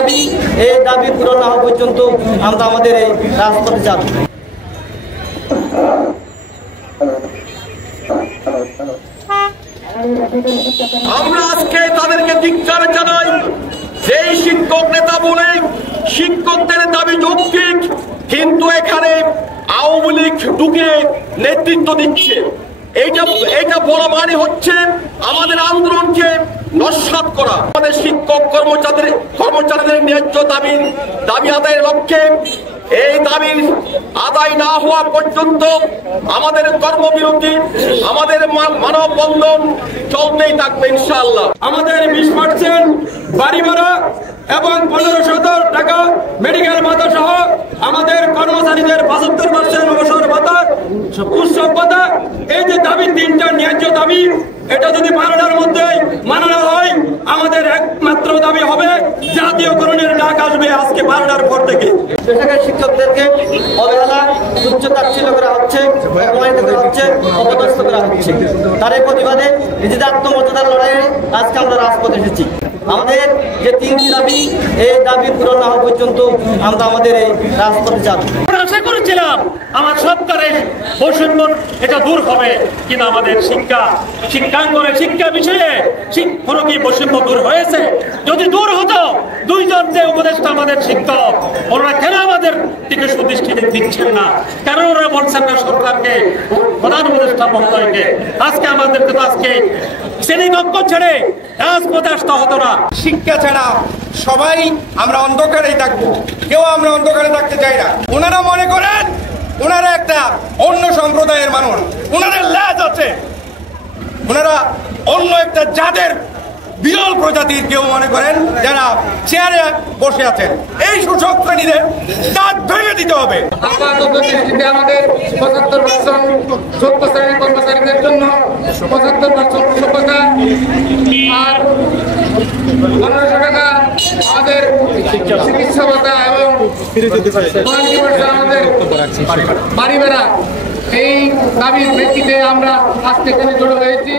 দাবি, এই দাবি পূরণ না হওয়া পর্যন্ত আমরা আমাদের এই রাজপথে যাব। আমরা আজকে তাদেরকে ধিক্কার জানাই, যেই শিক্ষক নেতা বলে শিক্ষকদের দাবি যৌক্তিক, কিন্তু এখানে আওয়ামী লীগ ঢুকে নেতৃত্ব দিচ্ছে। এইটা বলা মানে হচ্ছে আমাদের আন্দোলনকে নস্যাৎ করা। আমাদের শিক্ষক কর্মচারীদের ন্যায্য দাবি আদায়ের লক্ষ্যে এই দাবি আদায় না হওয়া পর্যন্ত আমাদের কর্মবিরতি, আমাদের মানববন্ধন চলতেই থাকবে ইনশাআল্লাহ। আমাদের 20% বাড়ি ভাড়া এবং 15,000 টাকা মেডিকেল ভাতা সহ আমাদের কর্মচারীদের 75% অবসর ভাতা, উৎসব ভাতা, এই যে দাবি, তিনটা ন্যায্য দাবি, এটা যদি 12টার মধ্যে মানানো হয়, আমাদের একমাত্র দাবি হবে জাতীয়করণের ডাক আসবে আজকে 12টার পর থেকে। বেসরকারি শিক্ষকদেরকে অবহেলা, তুচ্ছ-তাচ্ছিল্য করা হচ্ছে, অপমানিত করা হচ্ছে, অপদস্থ করা হচ্ছে। তার এই প্রতিবাদে নিজেদের আত্মমর্যাদার লড়াইয়ে আজকে আমরা রাজপথে এসেছি। আমাদের যে 3টি দাবি, এই দাবি পূরণ না হওয়া পর্যন্ত আমরা আমাদের এই রাজপথে যাব। আশা করেছিলাম আমার সরকারের বৈষম্য এটা দূর হবে, কিন্তু আমাদের শিক্ষাঙ্গনে শিক্ষা বিষয়ে কোনো কি বৈষম্য দূর হয়েছে? যদি দূর হতো, দুইজন যে উপদেষ্টা আমাদের শিক্ষক, ওনারা কেন আমাদের দিকে সুদৃষ্টিতে দিচ্ছেন না? কারণ ওরা বলছেন না সরকারকে, প্রধান উপদেষ্টা মহোদয়কে। আজকে আমাদেরকে তো আজকে শ্রেণীকক্ষ ছেড়ে রাজপথে আসতে হতো না। শিক্ষা ছাড়া সবাই আমরা অন্ধকারেই থাকবো, কেউ আমরা অন্ধকারে থাকতে চাই না। ওনারা মনে করেন ওনারা একটা অন্য সম্প্রদায়ের মানুষ, ওনাদের ল্যাজ আছে, ওনারা অন্য একটা জাতের বিরল প্রজাতির কেউ মনে করেন, যারা চেয়ারে বসে আছেন। এই শোষক শ্রেণীদের দাঁত ভেঙে দিতে হবে। আমাদের 75% ছোট্ট শ্রেণীর কর্মচারীদের জন্য 75% ভাতা আর 1500 টাকা আমাদের চিকিৎসা ভাতা এবং 20% আমাদের বাড়ি ভাড়া, এই দাবির ভিত্তিতে আমরা আজকে এখানে জড়ো হয়েছি।